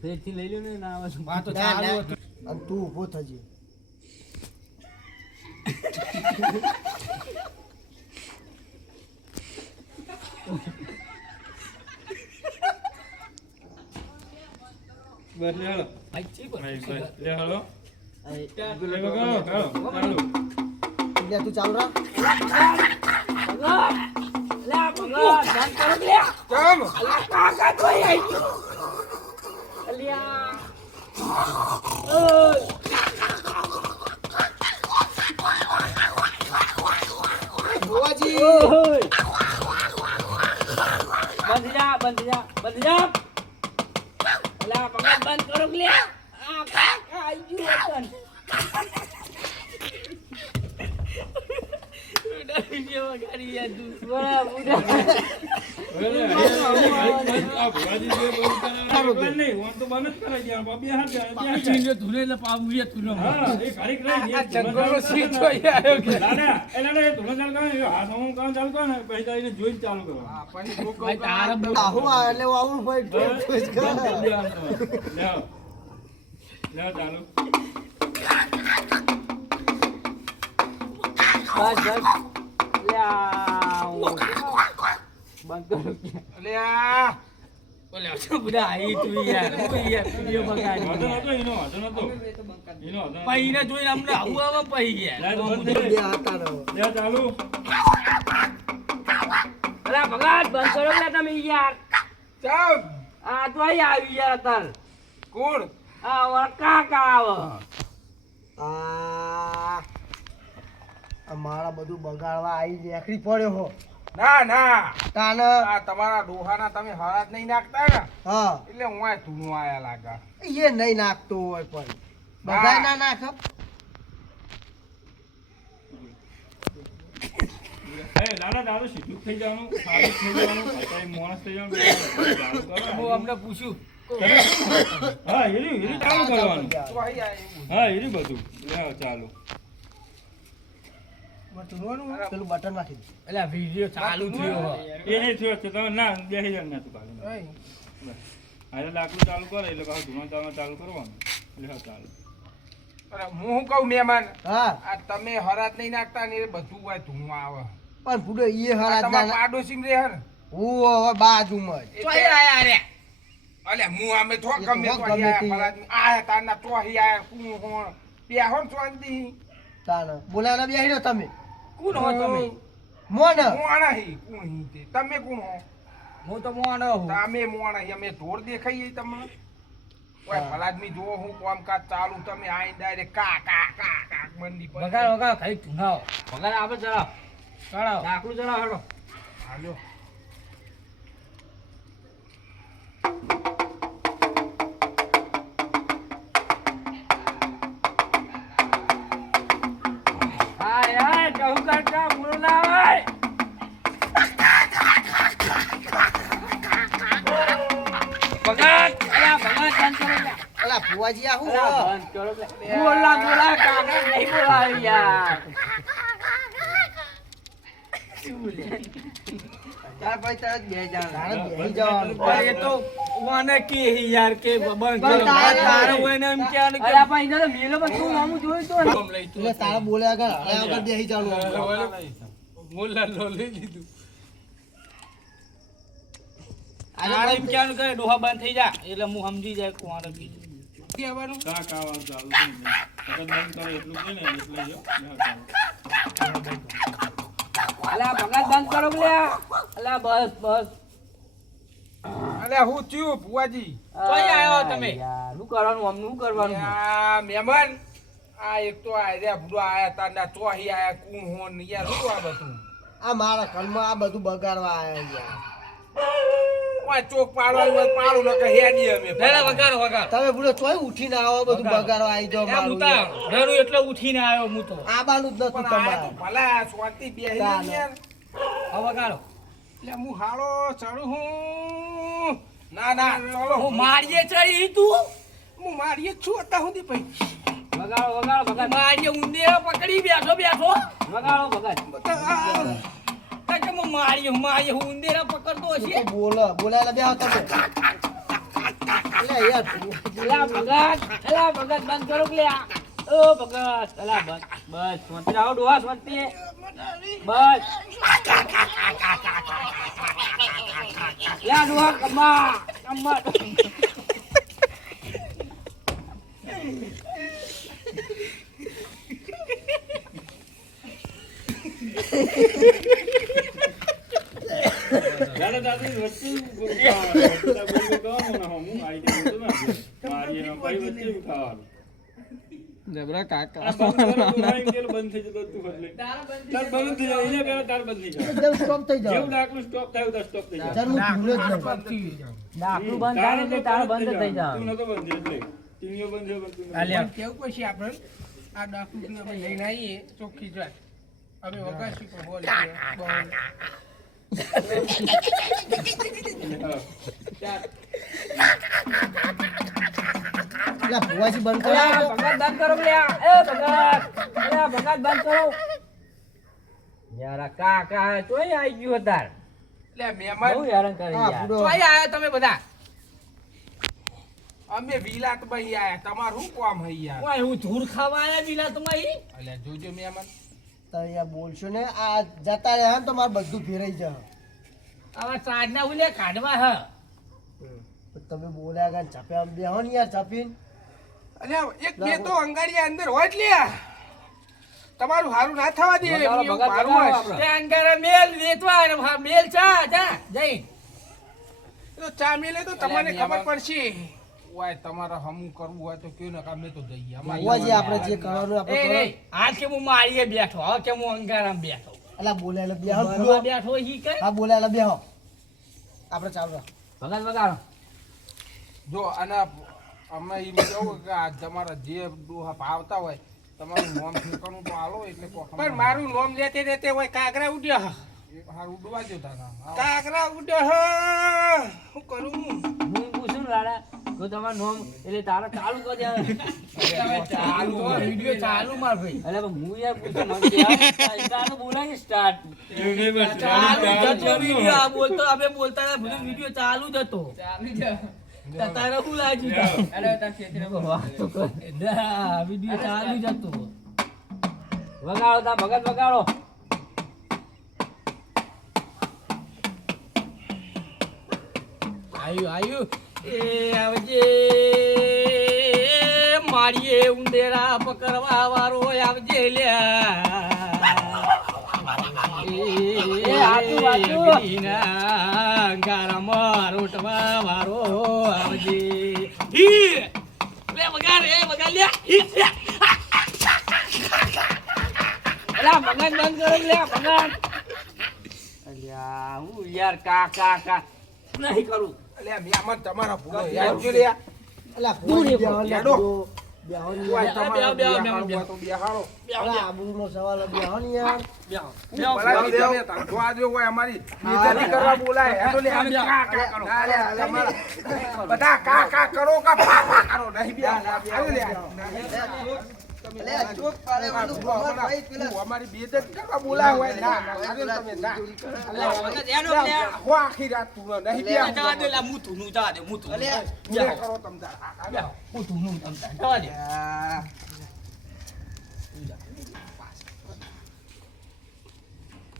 ફેરથી લઈ લ્યો ને ના આવે આ તો ચાલુ હતું અને તું ઊભો થજે બસ લે હાલો ભાઈ ચી પર લે હાલો લે બગાડો હાલો ચાલુ લે તું ચાલ રા બંધ કરો લ્યા આ કાકા આઈ ગયું વિડિયો ગાડી યાર તું બડા બુડા આ ભવાજી જે બોલતા નહીં હું તો બન જ કરાઈ ગયા બાબી હાથ જાય ચીને ધુને ને પાવું તુનો હા એ ઘડીક રહી આ જંગલનો સીટ જોઈ આવ્યો કે દાદા એ ધોળો ચાલુ કરો હાથ હું કામ ચાલુ કરો ને પછી જઈને જોઈને ચાલુ કરો ભાઈ તારા બહુ આહું આ એટલે આવું ભાઈ ઠોક ઠોક કર લે ચાલુ બસ લ્યા બંધ કરો અલ્યા ઓલે આ બુડા આઈ તું યાર વિડિયો બગાડી વાંધો નતો એનો પૈને જોઈને અમને આવું આવે પૈ યાર બે હતા ને લે ચાલુ અલા ભગત બંધ કરો લ્યા તમે યાર ચાલ આ તો આઈ આવી યાર તાર કોણ આ વરકા કા આવ આ મારા બધું બગાડવા આવી નીકળી પડ્યો હો ના ના તાન આ તમારા ડોહાના તમે હરાજ નહીં નાખતા ને હા એટલે હું આ ધૂનો આયા લાગા એ નહીં નાખતો હોય પણ બગાય ના નાખ એ લાલા દારૂ સીધું થઈ જવાનું સારું થઈ જવાનું અત્યારે મોણસ થઈ જવાનું ચાલુ કરો હું અમને પૂછ્યું હા એરી ચાલુ કરવાનું તો આઈ આ એવું હા એરી બધું લે ચાલુ પેલું બટન નાખી એટલે વિડિયો ચાલુ થયો હો એ નહીં થયો છે તમે ના બેસી જાવ ના તું કાઢી હારે લાકડું ચાલુ કરે એટલે પાછું ધુણો ચાલુ કરવાનું એટલે હા ચાલુ અરે હું શું કહું મહેમાન હા આ તમે હરાજ નહીં નાખતા ને એ બધું હોય ધૂનો આવે પણ પૂરો એ આ હરાજ તમારા ના પાડોશી રહે ને હું હવે બાજુમાં જ તો આયા રે અલે હું અમે તો ગમે તો આયા હરાજ આયા તારના તો આયા કુણ હોણ બે હોણ ચોંદી તાન બોલાના બેહી રહ્યો તમે કુણ હો તમે મોન મોણા હી કુણ હી તે તમે કુણ હો હું તો મોણો હું તમે મોણા હી અમે ઢોર દેખાઈએ તમને ઓય ફલાદમી જો હું કામકાજ ચાલુ તમે આઈ ડાયરેક્ટ કા કા કા કા મંડી પર વગાડ ખાઈ ઠુનાઓ વગાડ આપણે ચડાવ લાકડું ચડાવ હેડો હાલો હાય હાય કહું કાકા મૂળ ના હોય ભગત અલા ભગત બંધ કરો લ્યા અલા ફુવાજી આ હું અલા બંધ કરો લ્યા બોલા કાકા નહીં બોલાવી યાર ચાર ભાઈ તરત બે જણ બેહી જવાનું એ તો વાને કે યાર કે બંધ બંધ તારે હોય ને એમ કે અલા પણ ઇને તો મેલો પણ તું નામું જોયું તો ને એટલે તારા બોલ્યા આગળ આગળ બેહી જવાનું મોલા લો લઈ લીધું આ એમ ક્યાં કરે ડોહા બંધ થઈ જા એટલે હું સમજી જાય કોણ કીધું કહેવાનું કા વાળું ચાલુ થઈ જાય બંધ કરે એટલું છે ને એટલે જો ચાલુ અલા ભગત બંધ કરો લ્યા અલા બસ બસ અલે હું થયું ભુવાજી કઈ આવ્યો તમે યાર શું કરવાનું અમને શું કરવાનું આ મહેમાન આ એક તો આયા ભૂડો આયા તારના ચોહી આયા કુણ હોન યાર શું આ બધું આ મારા ઘરમાં આ બધું બગાડવા આયા યાર ઓય ચોક પાડવાનું હોય પાડું ન કે હેડી અમે વગાડ તમે પૂરો ચોય ઉઠીને આવો બધું બગાડવા આવી જાવ મારું યાર. રડું એટલે ઉઠીને આવ્યો હું તો આબાનું જ નતું પણ આ તો તમારે ભલા સ્વાતી બેહી ચાલો. યાર વગાડો એટલે હું હાલો ચડું હું ના ના ચલો હું મારીએ ચડી તું હું મારીએ છું અત્યાર સુધી ભાઈ વગાડો વગાડો ભગત મારીએ ઊંધે પકડી બેઠો બેઠો વગાડો ભગત કે હું મારીએ ઊંધે પકડતો તું હશે તો બોલાયેલા બે હતા બે. એટલે યાર અલા ભગત બંધ કરો કે લ્યા ઓ ભગત અલા બસ બસ શાંતિ રાહો ડોહા શાંતિ બસ યા ડોહા કમા દાદા દાદી વચ્ચે ખાવાનું હું આવી ગયો તો મારી એના ભાઈ વચ્ચે ખાવાનું જબરા કાકા બંધ થઈ જતો તું બદલે તાર બંધ થઈ જાય એને પેલા તાર બંધ થઈ જાય એકદમ સ્ટોપ થઈ જાવ જેવું ડાકનું સ્ટોપ થાય તો સ્ટોપ થઈ જાય ચાલ હું ભૂલે જ નહીં ડાકલું બંધ થાય એટલે તાર બંધ થઈ જાય તું નતો બંધ એટલે ટીવીઓ બંધ થયો પણ તું પણ કેવું પછી આપણે આ ડાકું આપણે લઈને આવીએ ચોખ્ખી જ વાત અમે વગાડશું પણ બોલ લા ભુવાજી બંધ કરો અલા ભગત બંધ કરો લ્યા એ ભગત અલા ભગત બંધ કરો યાર આ કાકા તોય આવી ગયો તાર એટલે મહેમાન બહુ હેરાન કરી હા, યાર પૂરો. ચોય આયા તમે બધા અમે વિલાત ભાઈ આયા તમારું શું કામ હઈ યાર ઓય હું ધૂળ ખાવા આયા બિલા તમારી અલ્યા જોજો મહેમાન તો યાર બોલશો ને આ જતા રહ્યા ને તો મારે બધું ફેરાઈ જાય આવા ચાડના ઉલે કાઢવા હ તો તમે બોલ્યા કે છાપ્યા બેહો ને યાર છાપીને અલ્યા એક બે તો અંગાડિયા અંદર હોય જ લ્યા તમારું હારું ના થવા દે બગાડો, એવું બગાડો, મારું બગાડો હશે. આપણે. તે અંગારે મેલ વેચવા અને મેલ ચા જા જઈ તો ચા મેલે તો તમને અલ્યા, ખબર મહેમાન. પડશે ઓય તમારે હમું કરવું હોય તો કયો ને કામે તો જઈએ અમારે ભુવાજી આપણે જે કરવાનું એ આપણે કરો નહીં આ કે હું માળીએ બેઠો હવે કે હું અંગારામ બેઠો અલા બોલ્યા એટલે બેહો ભરવા ભૂરો. બેઠો ઈ કઈ હા બોલ્યા એટલે બેહો આપણે ચાલુ રાખ. ભગત વગાડો જો અને અમે એમ કહું કે આ તમારા જે ડોહા ભાવતા હોય તમારું નોમ ઠેકાણું તો આલો એટલે પણ મારું નોમ લેતે લેતે હોય કાગરા ઉડ્યા હારું ઉડવા જો તારા કાગરા ઉડ્યા શું કરું હું પૂછું ને લાડા તો તમારું નોમ એટલે તારા ચાલુ કરી દે ચાલુ વિડિયો ચાલુ માર ભાઈ અરે પણ હું યાર પૂછું મને ચાલુ બોલાય સ્ટાર્ટ ચાલુ જતો વિડિયો આ બોલતો અમે બોલતા હતા બધું વિડિયો ચાલુ જ હતો તારા હું લાજી અરે તાર ના વિડિયો ચાલુ જ હતો વગાડો તા ભગત વગાડો આયુ એ આવજે મારીએ ઉંદેરા પકડવા વાળો આવજે લ્યા ગારામાં રોટવા વાળો આવજે વગાડ લ્યા એલા ભગત બંધ કરો લ્યા ભગત અલ્યા હું યાર કા નહીં કરું અલ્યા મિયામન તમારા ભૂલો યાર જો લે અલા ભુવાજી બેહો ને બેહો. બેહો ને ઓય યાર. તમારા બેહો, બેહો, બેહાડવું બેહો. હોય તો બેહાડો અલા આબરૂનો સવાલ બેહો ને યાર ભલા તમે ધંધો આજો હોય અમારી બેઇજ્જતી કરવા બોલાય હેડો લે આને કા કા કરો તમારા બધા કા કરો કા પા પા કરો નહીં બે હાલો લે અમારી બેઇજ્જતી કરવા બોલાય હોય ના હાલો તમે ના આખી રાત તું નહીં બે જવા દે લા મુતું નું જવા દે મુતું કરો તમ તાર મુતું નું તમ જવા દે